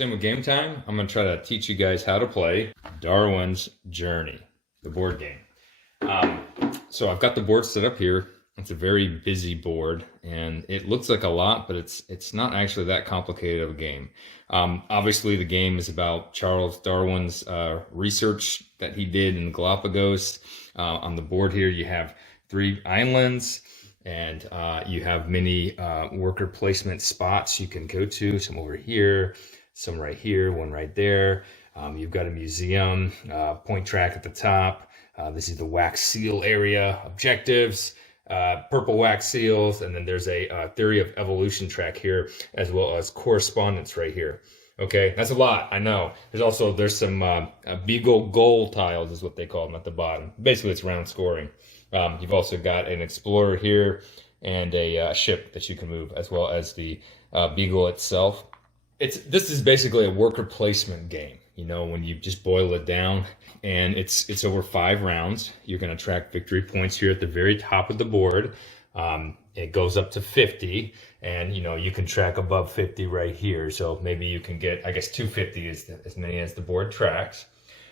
in with game time. I'm going to try to teach you guys how to play Darwin's Journey, the board game. So I've got the board set up here. It's a very busy board, and it looks like a lot, but it's not actually that complicated of a game. Obviously, the game is about Charles Darwin's research that he did in Galapagos. On the board here, you have 3 islands, and you have many worker placement spots you can go to. Some over here, some right here, one right there. You've got a museum, point track at the top. This is the wax seal area, objectives, purple wax seals, and then there's a theory of evolution track here, as well as correspondence right here. Okay, that's a lot, I know. There's some beagle goal tiles is what they call them at the bottom. Basically, it's round scoring. You've also got an explorer here and a ship that you can move, as well as the beagle itself. This is basically a worker placement game, you know, when you just boil it down, and it's over 5 rounds. You're going to track victory points here at the very top of the board. It goes up to 50, and you know, you can track above 50 right here. So maybe you can get, I guess 250 is as many as the board tracks.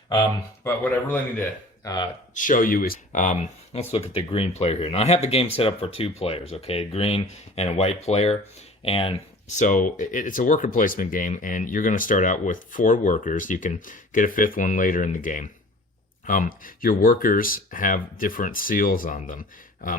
But what I really need to show you is, let's look at the green player here. Now I have the game set up for 2 players, okay, green and a white player. And so it's a worker placement game, and you're going to start out with 4 workers. You can get a 5th one later in the game. Your workers have different seals on them.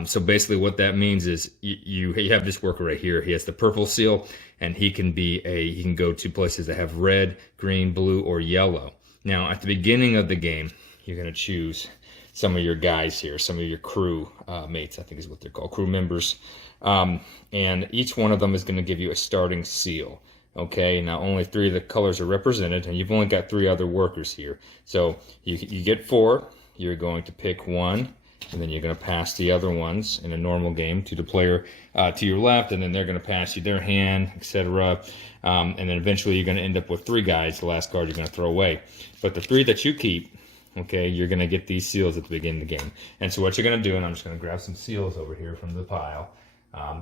So basically what that means is you have this worker right here. He has the purple seal, and he can go to places that have red, green, blue, or yellow. Now at the beginning of the game, you're going to choose some of your guys here, some of your crew mates, I think is what they're called, crew members. And each one of them is going to give you a starting seal. Okay, now only 3 of the colors are represented, and you've only got 3 other workers here. So you get 4, you're going to pick 1, and then you're going to pass the other ones in a normal game to the player to your left, and then they're going to pass you their hand, etc. And then eventually you're going to end up with 3 guys, the last card you're going to throw away. But the 3 that you keep, okay, you're going to get these seals at the beginning of the game. And so what you're going to do, and I'm just going to grab some seals over here from the pile.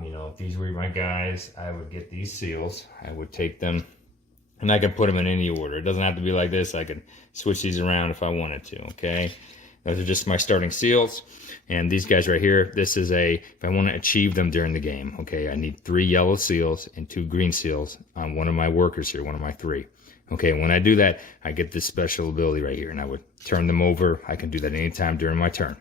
You know, if these were my guys, I would get these seals. I would take them, and I could put them in any order. It doesn't have to be like this. I could switch these around if I wanted to, okay? Those are just my starting seals. And these guys right here, this is if I want to achieve them during the game, okay, I need 3 yellow seals and 2 green seals on one of my workers here, one of my 3. Okay, when I do that, I get this special ability right here, and I would turn them over. I can do that anytime during my turn.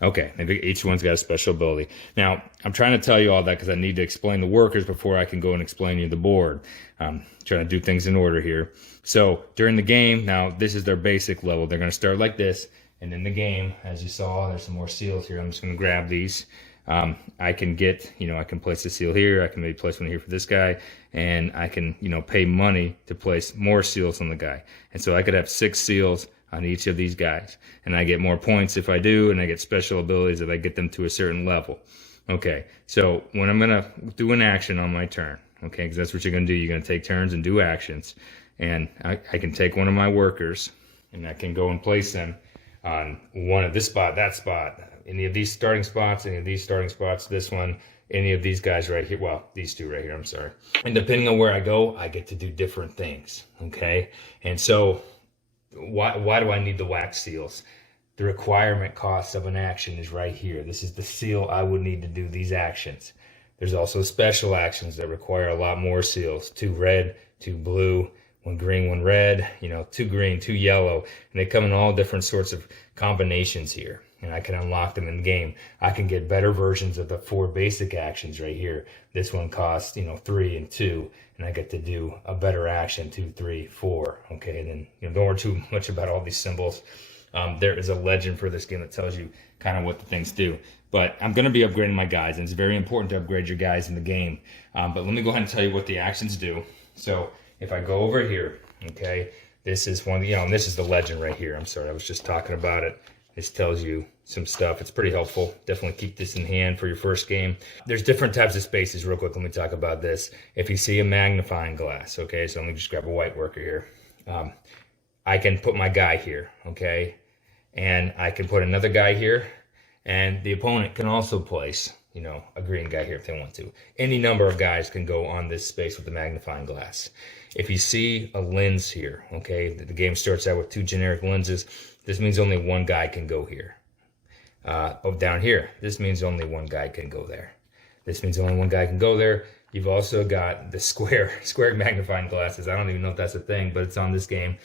Okay, each one's got a special ability. Now, I'm trying to tell you all that because I need to explain the workers before I can go and explain you the board. I'm trying to do things in order here. So, during the game, now this is their basic level. They're going to start like this, and in the game, as you saw, there's some more seals here. I'm just going to grab these. I can get, you know, I can place a seal here. I can maybe place one here for this guy, and I can, you know, pay money to place more seals on the guy. And so I could have 6 seals on each of these guys, and I get more points if I do, and I get special abilities if I get them to a certain level. Okay, so when I'm gonna do an action on my turn, okay, because that's what you're gonna do, you're gonna take turns and do actions, and I can take one of my workers, and I can go and place them on one of this spot, that spot, any of these starting spots, any of these starting spots, this one, any of these guys right here, well, these 2 right here, I'm sorry. And depending on where I go, I get to do different things, okay? And so why do I need the wax seals? The requirement cost of an action is right here. This is the seal I would need to do these actions. There's also special actions that require a lot more seals. 2 red, 2 blue, 1 green, 1 red, you know, 2 green, 2 yellow. And they come in all different sorts of combinations here. And I can unlock them in the game. I can get better versions of the 4 basic actions right here. This one costs, you know, 3 and 2, and I get to do a better action, 2, 3, 4. Okay, and then, you know, don't worry too much about all these symbols. There is a legend for this game that tells you kind of what the things do. But I'm going to be upgrading my guys, and it's very important to upgrade your guys in the game. But let me go ahead and tell you what the actions do. So if I go over here, okay, this is one, you know, and this is the legend right here. I'm sorry, I was just talking about it. This tells you some stuff. It's pretty helpful. Definitely keep this in hand for your first game. There's different types of spaces. Real quick, let me talk about this. If you see a magnifying glass, okay, so let me just grab a white worker here. I can put my guy here, okay, and I can put another guy here, and the opponent can also place, you know, a green guy here if they want to. Any number of guys can go on this space with the magnifying glass. If you see a lens here, okay, the game starts out with 2 generic lenses. This means only one guy can go here. Down here, this means only one guy can go there. This means only one guy can go there. You've also got the square magnifying glasses. I don't even know if that's a thing, but it's on this game.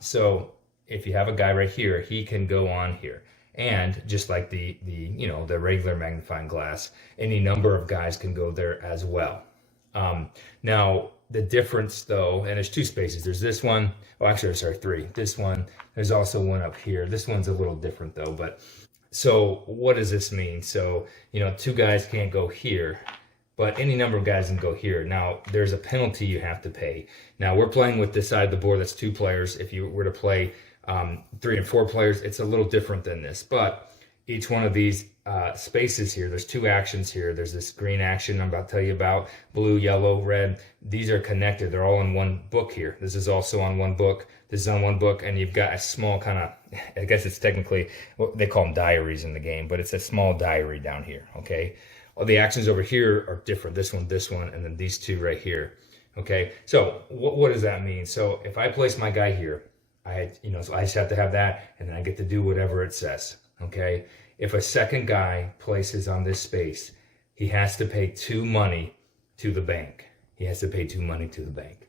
So if you have a guy right here, he can go on here. And just like the you know, the regular magnifying glass, any number of guys can go there as well. Now the difference though, and there's 2 spaces. There's this one. Oh, actually, sorry, 3. This one. There's also one up here. This one's a little different though. But so what does this mean? So, you know, 2 guys can't go here, but any number of guys can go here. Now there's a penalty you have to pay. Now we're playing with this side of the board that's 2 players. If you were to play 3 and 4 players, it's a little different than this. But each one of these spaces here, there's 2 actions here. There's this green action I'm about to tell you about, blue, yellow, red. These are connected. They're all in one book here. This is also on one book. This is on one book, and you've got a small kind of, I guess it's technically, well, they call them diaries in the game, but it's a small diary down here, okay? All the actions over here are different. This one, and then these 2 right here, okay? So what does that mean? So if I place my guy here, so I just have to have that, and then I get to do whatever it says, okay? If a second guy places on this space, he has to pay 2 money to the bank. He has to pay 2 money to the bank.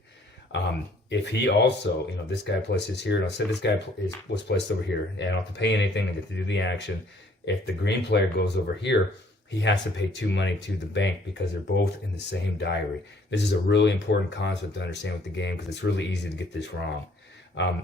If he also, you know, this guy places here, and I'll say this guy was placed over here, and I don't have to pay anything, I get to do the action. If the green player goes over here, he has to pay 2 money to the bank because they're both in the same diary. This is a really important concept to understand with the game because it's really easy to get this wrong.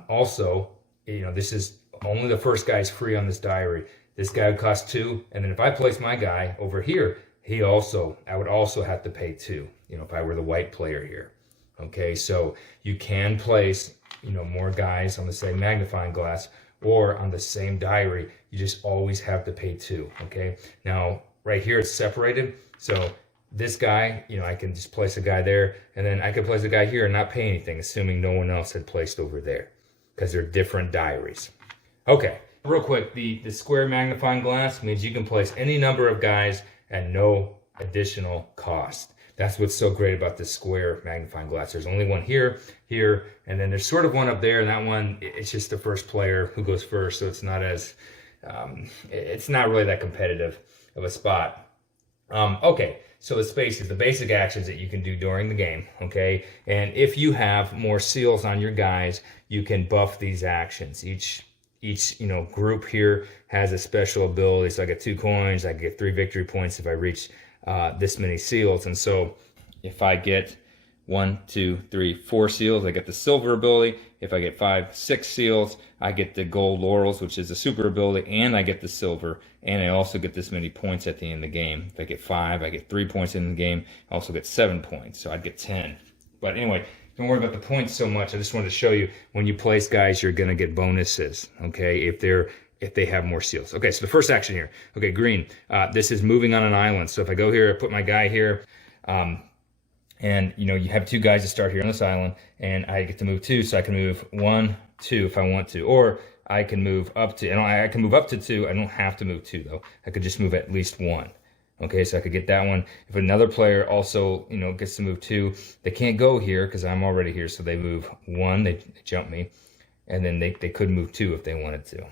Also, you know, this is only the first guy's free on this diary. This guy would cost 2, and then if I place my guy over here, I would also have to pay 2, you know, if I were the white player here. Okay, so you can place, you know, more guys on the same magnifying glass or on the same diary. You just always have to pay 2, okay? Now, right here it's separated, so this guy, you know, I can just place a guy there, and then I can place a guy here and not pay anything, assuming no one else had placed over there, because they're different diaries. Okay, real quick, the square magnifying glass means you can place any number of guys at no additional cost. That's what's so great about this square magnifying glass. There's only one here, and then there's sort of one up there, and that one, it's just the first player who goes first, so it's not as, it's not really that competitive of a spot. Okay, so the spaces, the basic actions that you can do during the game, okay? And if you have more seals on your guys, you can buff these actions. Each you know, group here has a special ability. So I get 2 coins, I get 3 victory points if I reach this many seals. And so if I get 1, 2, 3, 4 seals, I get the silver ability. If I get 5, 6 seals, I get the gold laurels, which is a super ability, and I get the silver, and I also get this many points at the end of the game. If I get 5, I get 3 points in the game. I also get 7 points, so I'd get 10. But anyway, don't worry about the points so much. I just wanted to show you when you place guys, you're gonna get bonuses, okay, if they have more seals. Okay, so the first action here, okay, green, this is moving on an island. So if I go here, I put my guy here, and you know, you have 2 guys to start here on this island, and I get to move 2, so I can move 1, 2 if I want to, or I can move up to, and I can move up to 2. I don't have to move 2 though. I could just move at least 1. Okay, so I could get that one. If another player also, you know, gets to move 2, they can't go here because I'm already here, so they move 1, they jump me, and then they could move 2 if they wanted to.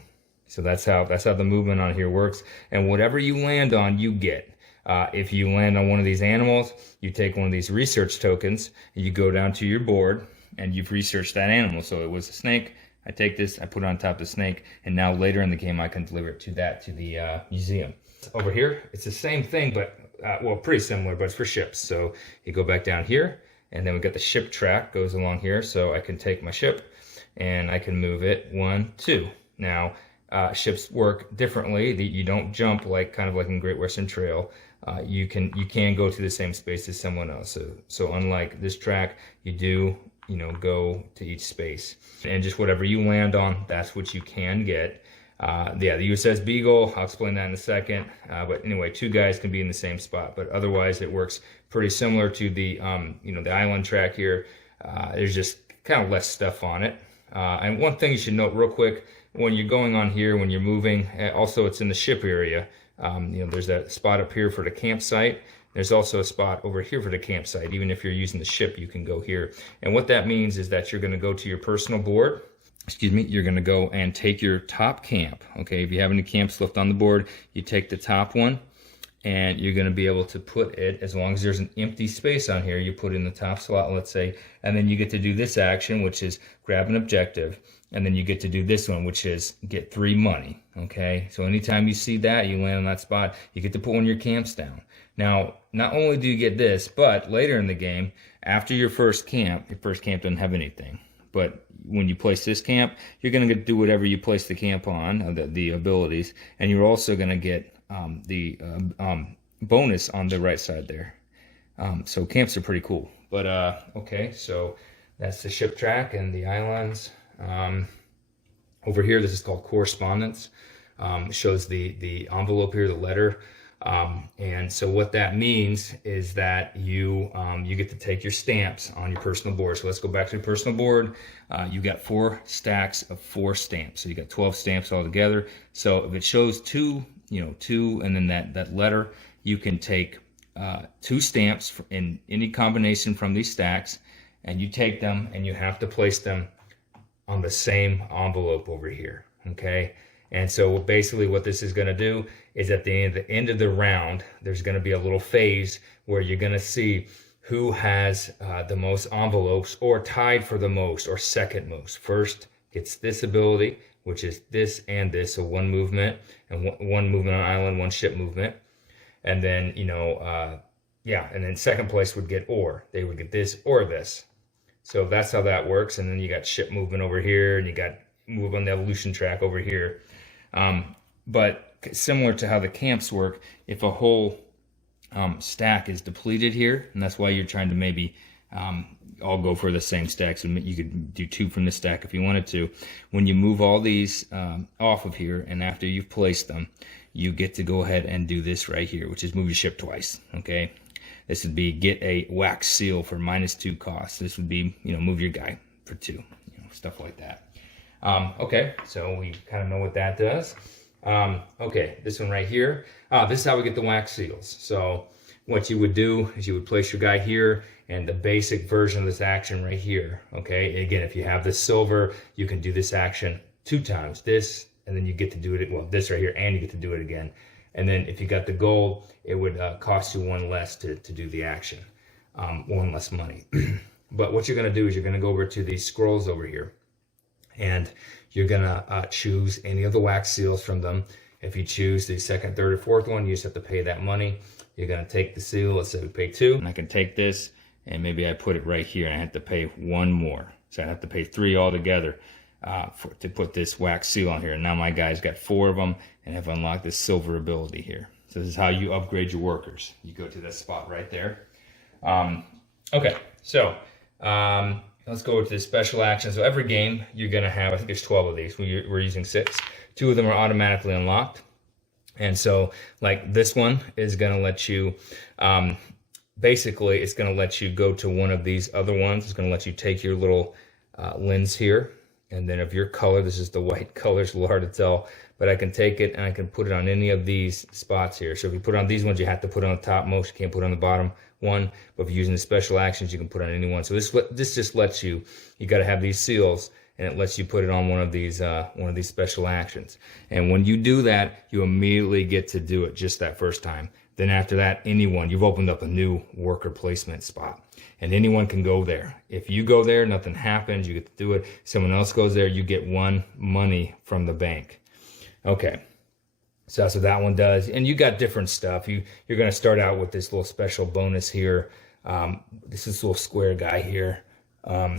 So that's how the movement on here works. And whatever you land on, you get. If you land on one of these animals, you take one of these research tokens, and you go down to your board, and you've researched that animal. So it was a snake. I take this, I put it on top of the snake, and now later in the game, I can deliver it to the museum. Over here, it's the same thing, but well, pretty similar, but it's for ships. So you go back down here, and then we got the ship track goes along here. So I can take my ship, and I can move it 1, 2. Now, ships work differently. You don't jump kind of like in Great Western Trail. You can go to the same space as someone else. So unlike this track, you do, you know, go to each space, and just whatever you land on, that's what you can get. Yeah, the USS Beagle, I'll explain that in a second. But anyway, 2 guys can be in the same spot, but otherwise it works pretty similar to the, you know, the island track here. There's just kind of less stuff on it. And one thing you should note real quick, when you're going on here, when you're moving, also it's in the ship area. There's a spot up here for the campsite. There's also a spot over here for the campsite. Even if you're using the ship, you can go here. And what that means is that you're going to go to your personal board. Excuse me, you're going to go and take your top camp. Okay, if you have any camps left on the board, you take the top one, and you're going to be able to put it, as long as there's an empty space on here, you put in the top slot, let's say, and then you get to do this action, which is grab an objective, and then you get to do this one, which is get 3 money. Okay, so anytime you see that, you land on that spot, you get to put one of your camps down. Now, not only do you get this, but later in the game, after your first camp doesn't have anything. But when you place this camp, you're going to do whatever you place the camp on, the abilities, and you're also going to get the bonus on the right side there. So camps are pretty cool. But okay, so that's the ship track and the islands. Over here, this is called Correspondence. Shows the envelope here, the letter. And so what that means is that you get to take your stamps on your personal board. So let's go back to your personal board. You got 4 stacks of 4 stamps. So you got 12 stamps all together. So if it shows 2, 2, and then that letter, you can take 2 stamps in any combination from these stacks, and you take them and you have to place them on the same envelope over here. Okay. And so basically what this is going to do is at the end of the round, there's going to be a little phase where you're going to see who has the most envelopes, or tied for the most, or second most. First gets this ability, which is this and this, so 1 movement, and one movement on island, 1 ship movement. And then, and then second place would get or. They would get this or this. So that's how that works. And then you got ship movement over here, and you got move on the evolution track over here. But similar to how the camps work, if a whole stack is depleted here, and that's why you're trying to maybe all go for the same stack, so you could do 2 from this stack if you wanted to. When you move all these off of here, and after you've placed them, you get to go ahead and do this right here, which is move your ship twice. Okay, this would be get a wax seal for -2 cost. This would be, move your guy for 2, stuff like that. Okay, so we kind of know what that does. Okay, this one right here, this is how we get the wax seals. So what you would do is you would place your guy here, and the basic version of this action right here. Okay, again, if you have the silver, you can do this action 2 times, this, and then you get to do it, well, this right here, and you get to do it again. And then if you got the gold, it would cost you 1 less to do the action, 1 less money. But what you're going to do is you're going to go over to these scrolls over here, and you're going to choose any of the wax seals from them. If you choose the 2nd, 3rd, or 4th one, you just have to pay that money. You're going to take the seal. Let's say we pay 2. And I can take this, and maybe I put it right here, and I have to pay 1 more. So I have to pay 3 altogether to put this wax seal on here. And now my guy's got 4 of them, and have unlocked this silver ability here. So this is how you upgrade your workers. You go to that spot right there. Okay, so let's go to the special action. So every game you're going to have, I think there's 12 of these. We're using 6. 2 of them are automatically unlocked. And so like this one is going to let you, basically it's going to let you go to one of these other ones. It's going to let you take your little lens here. And then of your color, this is the white color, it's a little hard to tell, but I can take it and I can put it on any of these spots here. So if you put it on these ones, you have to put it on the top most. You can't put it on the bottom one. But if you're using the special actions, you can put it on any one. So this just lets you got to have these seals, and it lets you put it on one of these special actions. And when you do that, you immediately get to do it just that first time. Then after that, you've opened up a new worker placement spot, and anyone can go there. If you go there, nothing happens, you get to do it. Someone else goes there, you get 1 money from the bank. Okay, so that's what that one does. And you got different stuff. You're going to start out with this little special bonus here. This is a little square guy here. Oh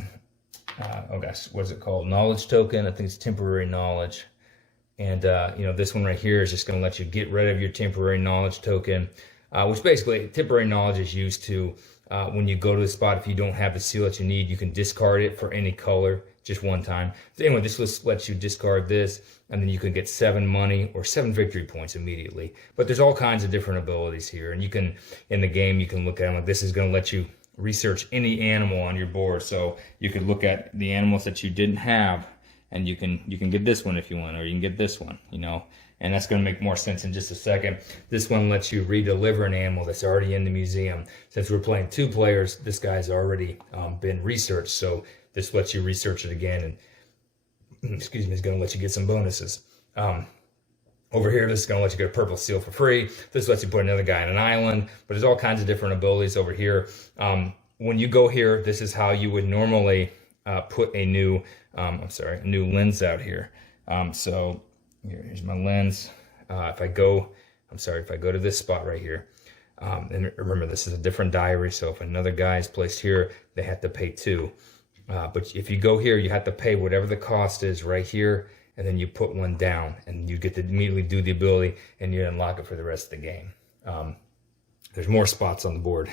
gosh, what is it called? Knowledge token. I think it's temporary knowledge. And, this one right here is just going to let you get rid of your temporary knowledge token, which basically temporary knowledge is used to, when you go to the spot, if you don't have the seal that you need, you can discard it for any color just 1 time. So anyway, this just lets you discard this, and then you can get 7 money or 7 victory points immediately. But there's all kinds of different abilities here. And you can, in the game, you can look at them. Like this is going to let you research any animal on your board. So you could look at the animals that you didn't have, and you can get this one if you want, or you can get this one, and that's going to make more sense in just a second. This one lets you redeliver an animal that's already in the museum. Since we're playing 2 players, this guy's already been researched, so this lets you research it again, and excuse me, it's going to let you get some bonuses. Over here, this is going to let you get a purple seal for free. This lets you put another guy on an island, but there's all kinds of different abilities over here. When you go here, this is how you would normally put a new, a new lens out here. So here's my lens. If I go to this spot right here, and remember, this is a different diary, so if another guy is placed here, they have to pay 2. But if you go here, you have to pay whatever the cost is right here, and then you put 1 down, and you get to immediately do the ability, and you unlock it for the rest of the game. There's more spots on the board.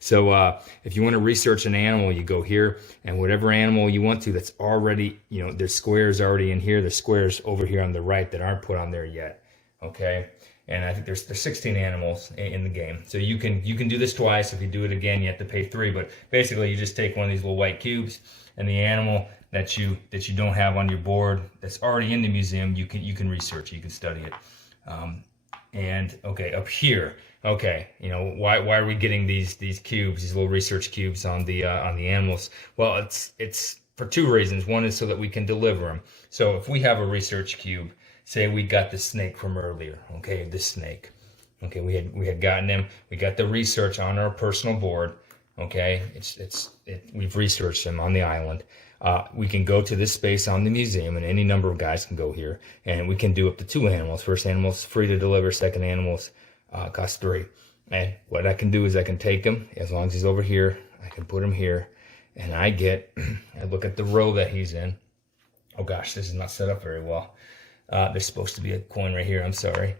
So if you want to research an animal, you go here, and whatever animal you want to that's already, there's squares already in here. There's squares over here on the right that aren't put on there yet. Okay, and I think there's 16 animals in the game. So you can do this twice. If you do it again, you have to pay 3. But basically, you just take one of these little white cubes, and the animal that you don't have on your board that's already in the museum, you can research it, you can study it. And okay, up here, okay, why are we getting these cubes, these little research cubes on the animals? Well, it's for 2 reasons. One is so that we can deliver them. So if we have a research cube, say we got the snake from earlier, okay, this snake, okay, we had gotten him, we got the research on our personal board, okay, we've researched him on the island. We can go to this space on the museum, and any number of guys can go here, and we can do up to 2 animals. First animal's free to deliver, second animal's costs 3. And what I can do is I can take him, as long as he's over here, I can put him here, and I look at the row that he's in. Oh gosh, this is not set up very well. There's supposed to be a coin right here, I'm sorry.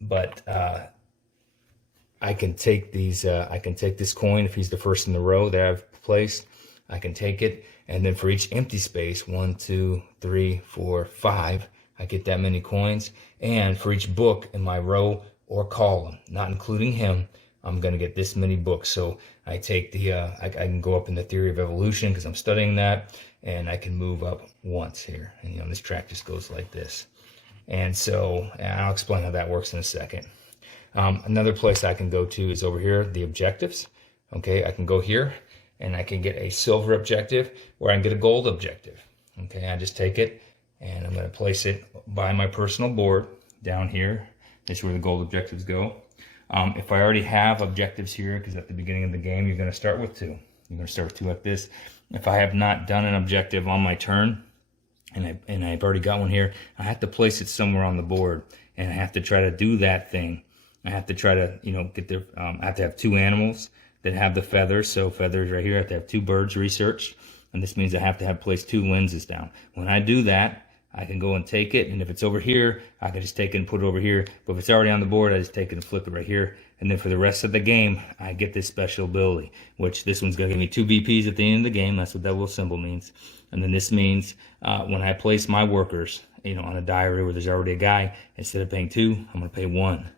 But I can take this coin if he's the first in the row that I've placed. I can take it, and then for each empty space, 1, 2, 3, 4, 5, I get that many coins. And for each book in my row or column, not including him, I'm going to get this many books. So I take I can go up in the theory of evolution because I'm studying that, and I can move up once here. And this track just goes like this. And so I'll explain how that works in a second. Another place I can go to is over here, the objectives. Okay, I can go here, and I can get a silver objective, or I can get a gold objective. Okay, I just take it, and I'm going to place it by my personal board down here. That's where the gold objectives go. If I already have objectives here, because at the beginning of the game, you're going to start with 2. You're going to start with 2 like this. If I have not done an objective on my turn, and I've already got one here, I have to place it somewhere on the board, and I have to try to do that thing. I have to try to, I have to have 2 animals that have the feathers. So feathers right here, I have to have 2 birds researched, and this means I have to have placed 2 lenses down. When I do that, I can go and take it, and if it's over here, I can just take it and put it over here. But if it's already on the board, I just take it and flip it right here. And then for the rest of the game, I get this special ability, which this one's going to give me 2 BPs at the end of the game. That's what that little symbol means. And then this means when I place my workers, on a diary where there's already a guy, instead of paying 2, I'm going to pay 1.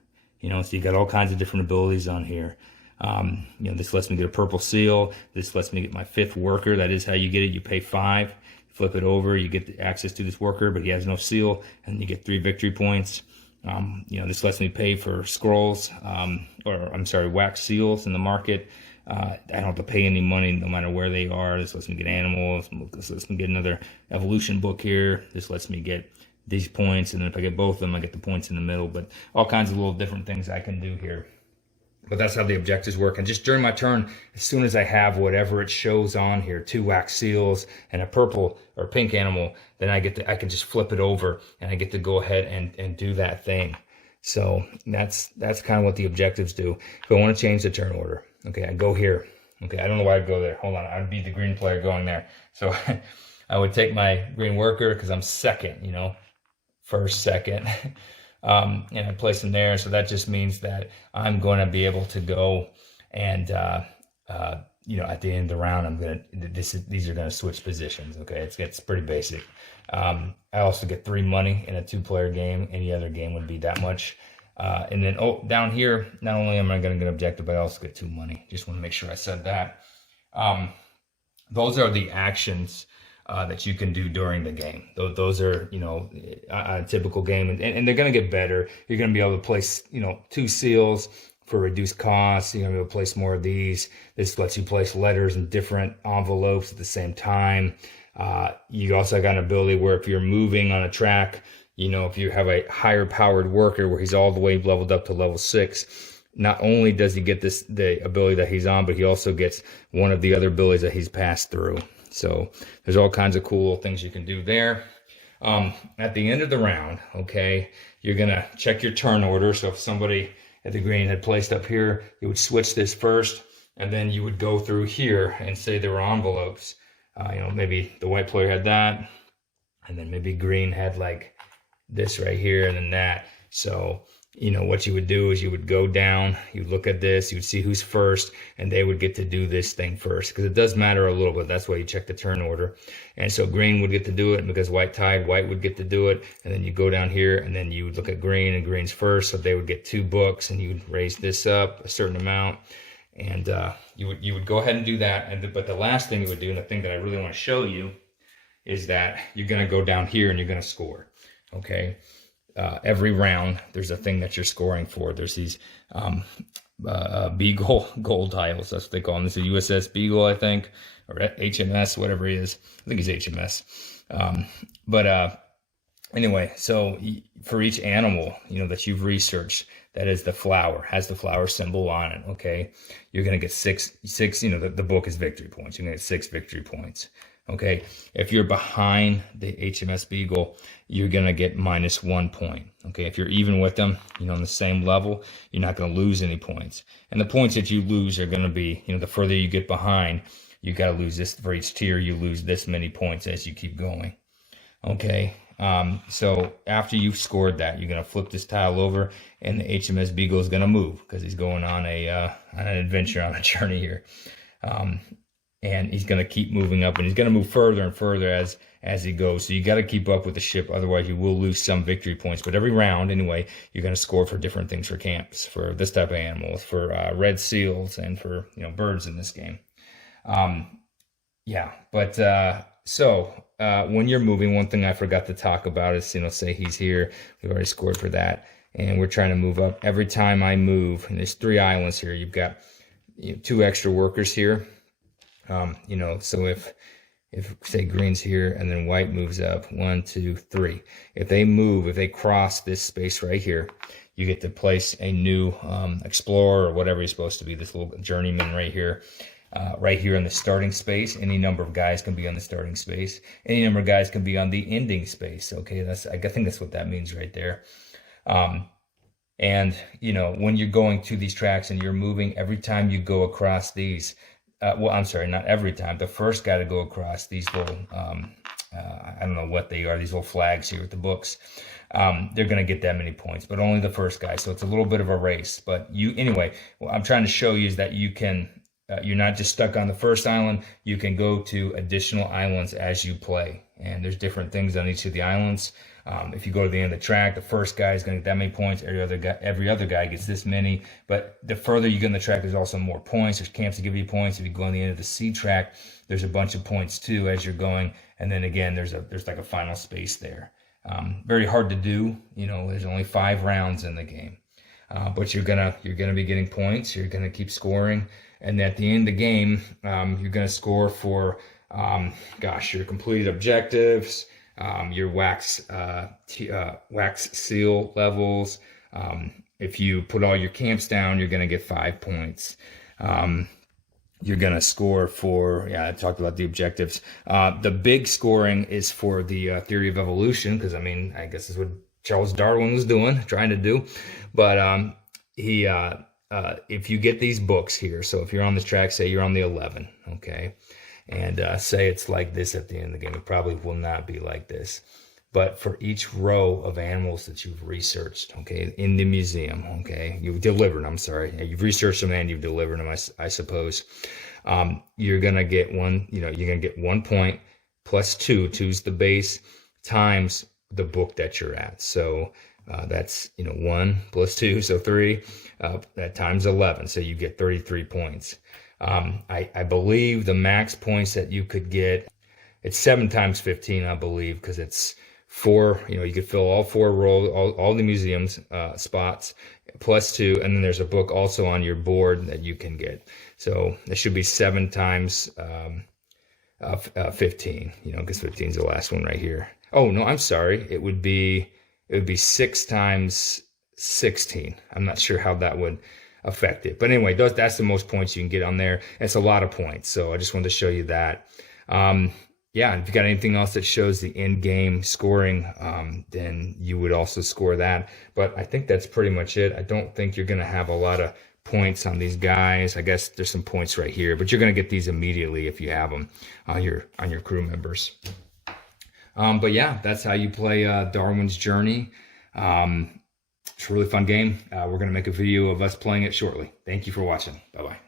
So you got all kinds of different abilities on here. This lets me get a purple seal. This lets me get my 5th worker. That is how you get it. You pay 5. Flip it over, you get access to this worker, but he has no seal, and you get 3 victory points. This lets me pay for scrolls, wax seals in the market. I don't have to pay any money no matter where they are. This lets me get animals. This lets me get another evolution book here. This lets me get these points, and then if I get both of them, I get the points in the middle. But all kinds of little different things I can do here. But that's how the objectives work. And just during my turn, as soon as I have whatever it shows on here, 2 wax seals and a purple or pink animal, then I can just flip it over, and I get to go ahead and do that thing. So that's kind of what the objectives do. If I want to change the turn order, okay, I go here. Okay, I don't know why I'd go there. Hold on, I'd be the green player going there. So I would take my green worker because I'm second, first, second. And I place them there, so that just means that I'm going to be able to go and, at the end of the round, these are going to switch positions. Okay, it's pretty basic. I also get 3 money in a 2-player game. Any other game would be that much. And then down here, not only am I going to get an objective, but I also get 2 money. Just want to make sure I said that. Those are the actions that you can do during the game. Those are, a typical game, and they're going to get better. You're going to be able to place, 2 seals for reduced costs. You're going to be able to place more of these. This lets you place letters in different envelopes at the same time. You also got an ability where if you're moving on a track, if you have a higher powered worker where he's all the way leveled up to level 6, not only does he get the ability that he's on, but he also gets one of the other abilities that he's passed through. So there's all kinds of cool things you can do there. At the end of the round, okay, you're going to check your turn order. So if somebody at the green had placed up here, you would switch this first, and then you would go through here and say there were envelopes. Maybe the white player had that, and then maybe green had like this right here and then that. So what you would do is you would go down, you'd look at this, you'd see who's first, and they would get to do this thing first, because it does matter a little bit. That's why you check the turn order. And so green would get to do it, and because white tied, white would get to do it. And then you go down here, and then you would look at green, and green's first, so they would get 2 books, and you would raise this up a certain amount, and you would go ahead and do that. But the last thing you would do, and the thing that I really want to show you, is that you're going to go down here and you're going to score. Okay. Every round, there's a thing that you're scoring for. There's these Beagle gold tiles. That's what they call them. This is USS Beagle, I think, or HMS, whatever he is. I think he's HMS. Anyway, so for each animal, that you've researched, that is the flower, has the flower symbol on it, okay? You're going to get six, the book is victory points. You're going to get 6 victory points. Okay, if you're behind the HMS Beagle, you're going to get -1 point. Okay, if you're even with them, on the same level, you're not going to lose any points. And the points that you lose are going to be, the further you get behind, you got to lose this. For each tier, you lose this many points as you keep going. Okay, so after you've scored that, you're going to flip this tile over, and the HMS Beagle is going to move because he's going on an adventure, on a journey here. And he's going to keep moving up, and he's going to move further and further as he goes. So you got to keep up with the ship, otherwise you will lose some victory points. But every round, anyway, you're going to score for different things for camps, for this type of animals, for red seals, and for birds in this game. When you're moving, one thing I forgot to talk about is say he's here. We've already scored for that, and we're trying to move up. Every time I move, and there's 3 islands here, you've got 2 extra workers here. So if say green's here and then white moves up, 1, 2, 3. If they cross this space right here, you get to place a new explorer or whatever he's supposed to be, this little journeyman right here in the starting space. Any number of guys can be on the starting space. Any number of guys can be on the ending space. Okay, I think that's what that means right there. And when you're going to these tracks and you're moving, every time you go across these, not every time. The first guy to go across these little, I don't know what they are, these little flags here with the books, they're going to get that many points, but only the first guy. So it's a little bit of a race. But what I'm trying to show you is that you can, you're not just stuck on the first island. You can go to additional islands as you play. And there's different things on each of the islands. If you go to the end of the track, the first guy is going to get that many points. Every other guy gets this many. But the further you get in the track, there's also more points. There's camps that give you points. If you go on the end of the C track, there's a bunch of points too as you're going. And then again, there's like a final space there. Very hard to do. There's only 5 rounds in the game. But you're gonna be getting points. You're gonna keep scoring, and at the end of the game, you're gonna score for your completed objectives, your wax seal levels. If you put all your camps down, you're gonna get 5 points. You're gonna score for, I talked about the objectives. The big scoring is for the theory of evolution, because I guess that's what Charles Darwin was trying to do. But if you get these books here, so if you're on this track, say you're on the 11, okay, and say it's like this at the end of the game, it probably will not be like this. But for each row of animals that you've researched, okay, in the museum, okay, you've delivered, you've researched them and you've delivered them, I suppose, you're going to get you're going to get 1 point plus 2, 2's the base, times the book that you're at. So that's 1 plus 2, so 3, that times 11, so you get 33 points. I believe the max points that you could get it's 7 times 15, I believe, because it's 4, you could fill all 4 rows, all the museums spots, plus 2, and then there's a book also on your board that you can get. So it should be 7 times 15, because 15 is the last one right here. Oh, no, I'm sorry. It would be 6 times 16. I'm not sure how that would affect it. But anyway, that's the most points you can get on there. It's a lot of points. So I just wanted to show you that. Yeah, if you got anything else that shows the end game scoring, then you would also score that. But I think that's pretty much it. I don't think you're going to have a lot of points on these guys. I guess there's some points right here, but you're going to get these immediately if you have them on your crew members. But yeah, that's how you play Darwin's Journey. It's a really fun game. We're going to make a video of us playing it shortly. Thank you for watching. Bye-bye.